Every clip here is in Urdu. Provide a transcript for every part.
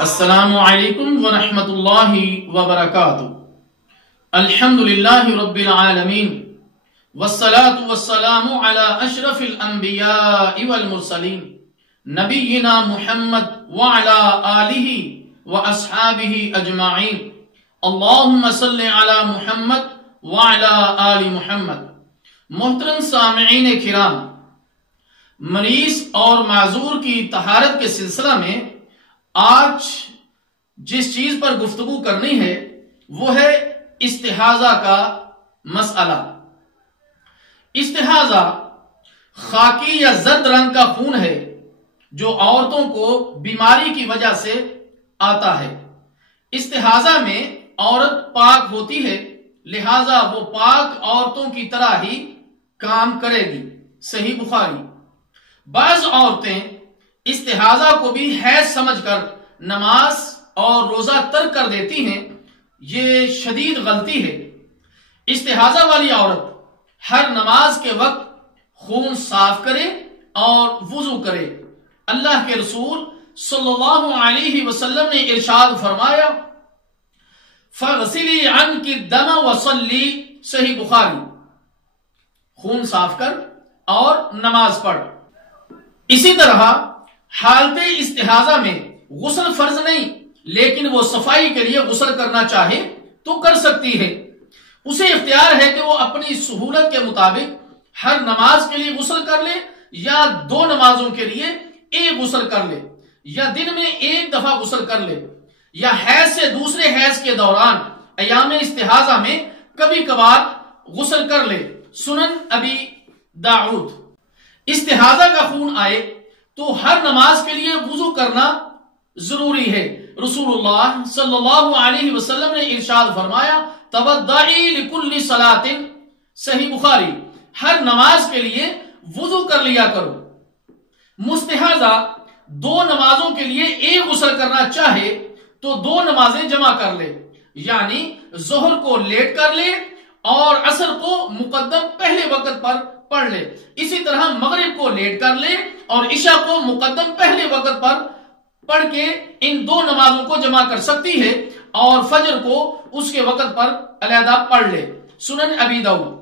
السلام علیکم ورحمۃ اللہ وبرکاتہ۔ الحمدللہ رب العالمین والصلاة والسلام علی اشرف الانبیاء والمرسلین نبینا محمد وعلی آلہ واصحابہ اجمعین۔ اللہم صلی علی محمد وعلی آل محمد۔ محترم سامعین کرام، مریض اور معذور کی طہارت کے سلسلہ میں آج جس چیز پر گفتگو کرنی ہے وہ ہے استحاضہ کا مسئلہ۔ استحاضہ خاکی یا زرد رنگ کا خون ہے جو عورتوں کو بیماری کی وجہ سے آتا ہے۔ استحاضہ میں عورت پاک ہوتی ہے، لہذا وہ پاک عورتوں کی طرح ہی کام کرے گی۔ صحیح بخاری۔ بعض عورتیں استحاضہ کو بھی حیض سمجھ کر نماز اور روزہ ترک کر دیتی ہیں، یہ شدید غلطی ہے۔ استحاضہ والی عورت ہر نماز کے وقت خون صاف کرے اور وضو کرے۔ اللہ کے رسول صلی اللہ علیہ وسلم نے ارشاد فرمایا فَغْسِلِي عَنْكِ الدَّمَ وَصَلِّي۔ صحیح بخاری۔ خون صاف کر اور نماز پڑھ۔ اسی طرح حالت استحاضہ میں غسل فرض نہیں، لیکن وہ صفائی کے لیے غسل کرنا چاہے تو کر سکتی ہے۔ اسے اختیار ہے کہ وہ اپنی سہولت کے مطابق ہر نماز کے لیے غسل کر لے یا دو نمازوں کے لیے ایک غسل کر لے، یا دن میں ایک دفعہ غسل کر لے، یا حیض سے دوسرے حیض کے دوران ایام استحاضہ میں کبھی کبھار غسل کر لے۔ سنن ابی داؤد۔ استحاضہ کا خون آئے تو ہر نماز کے لیے وضو کرنا ضروری ہے۔ رسول اللہ صلی اللہ علیہ وسلم نے ارشاد فرمایا تودعی لکل صلاۃ۔ صحیح بخاری۔ ہر نماز کے لیے وضو کر لیا کرو۔ مستحاضہ دو نمازوں کے لیے ایک غسل کرنا چاہے تو دو نمازیں جمع کر لے، یعنی ظہر کو لیٹ کر لے اور عصر کو مقدم پہلے وقت پر پڑھ لے۔ اسی طرح مغرب کو لیٹ کر لے اور عشاء کو مقدم پہلے وقت پر پڑھ کے ان دو نمازوں کو جمع کر سکتی ہے، اور فجر کو اس کے وقت پر علیحدہ پڑھ لے۔ سنن ابی داؤد۔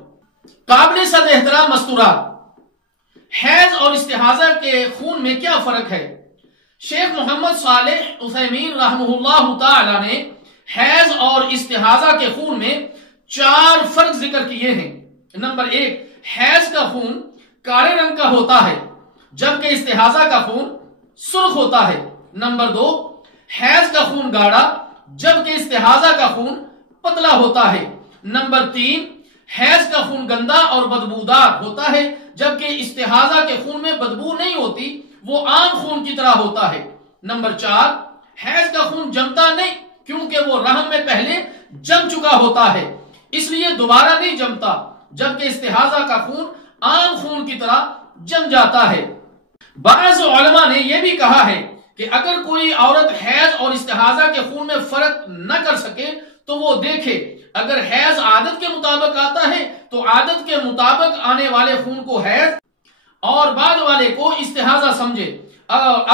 قابل صد احترام مستورات، حیض اور استحاضہ کے خون میں کیا فرق ہے؟ شیخ محمد صالح عثیمین رحمہ اللہ تعالی نے حیض اور استحاضہ کے خون میں 4 فرق ذکر کیے ہیں۔ نمبر 1، حیض کا خون کالے رنگ کا ہوتا ہے جبکہ استحاضہ کا خون سرخ ہوتا ہے۔ نمبر 2، حیض کا خون گاڑھا جبکہ استحاضہ کا خون پتلا ہوتا ہے۔ نمبر 3، حیض کا خون گندا اور بدبودار ہوتا ہے جبکہ استحاضہ کے خون میں بدبو نہیں ہوتی، وہ عام خون کی طرح ہوتا ہے۔ نمبر 4، حیض کا خون جمتا نہیں کیونکہ وہ رحم میں پہلے جم چکا ہوتا ہے، اس لیے دوبارہ نہیں جمتا، جبکہ استحاضہ کا خون عام خون کی طرح جم جاتا ہے۔ بعض علماء نے یہ بھی کہا ہے کہ اگر کوئی عورت حیض اور استحاضہ کے خون میں فرق نہ کر سکے تو وہ دیکھے، اگر حیض عادت کے مطابق آتا ہے تو عادت کے مطابق آنے والے خون کو حیض اور بعد والے کو استحاضہ سمجھے۔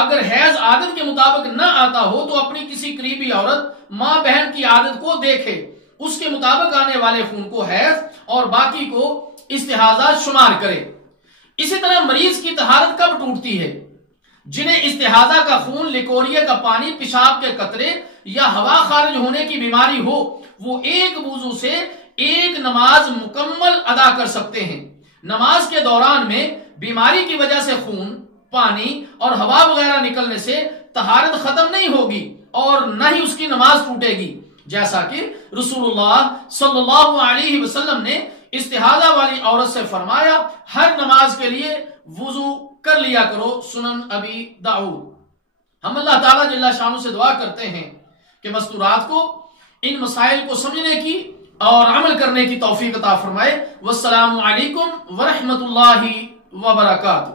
اگر حیض عادت کے مطابق نہ آتا ہو تو اپنی کسی قریبی عورت ماں بہن کی عادت کو دیکھے، اس کے مطابق آنے والے خون کو حیض اور باقی کو استحاضہ شمار کرے۔ اسی طرح مریض کی طہارت کب ٹوٹتی ہے؟ جنہیں استحاضہ کا خون، لکوریا کا پانی، پیشاب کے قطرے یا ہوا خارج ہونے کی بیماری ہو، وہ ایک وضو سے ایک نماز مکمل ادا کر سکتے ہیں۔ نماز کے دوران میں بیماری کی وجہ سے خون، پانی اور ہوا وغیرہ نکلنے سے طہارت ختم نہیں ہوگی اور نہ ہی اس کی نماز ٹوٹے گی، جیسا کہ رسول اللہ صلی اللہ علیہ وسلم نے استحاضہ والی عورت سے فرمایا ہر نماز کے لیے وضو کر لیا کرو۔ سنن ابی داؤد۔ ہم اللہ تعالیٰ جل شانہ سے دعا کرتے ہیں کہ مستورات کو ان مسائل کو سمجھنے کی اور عمل کرنے کی توفیق عطا فرمائے۔ والسلام علیکم ورحمۃ اللہ وبرکاتہ۔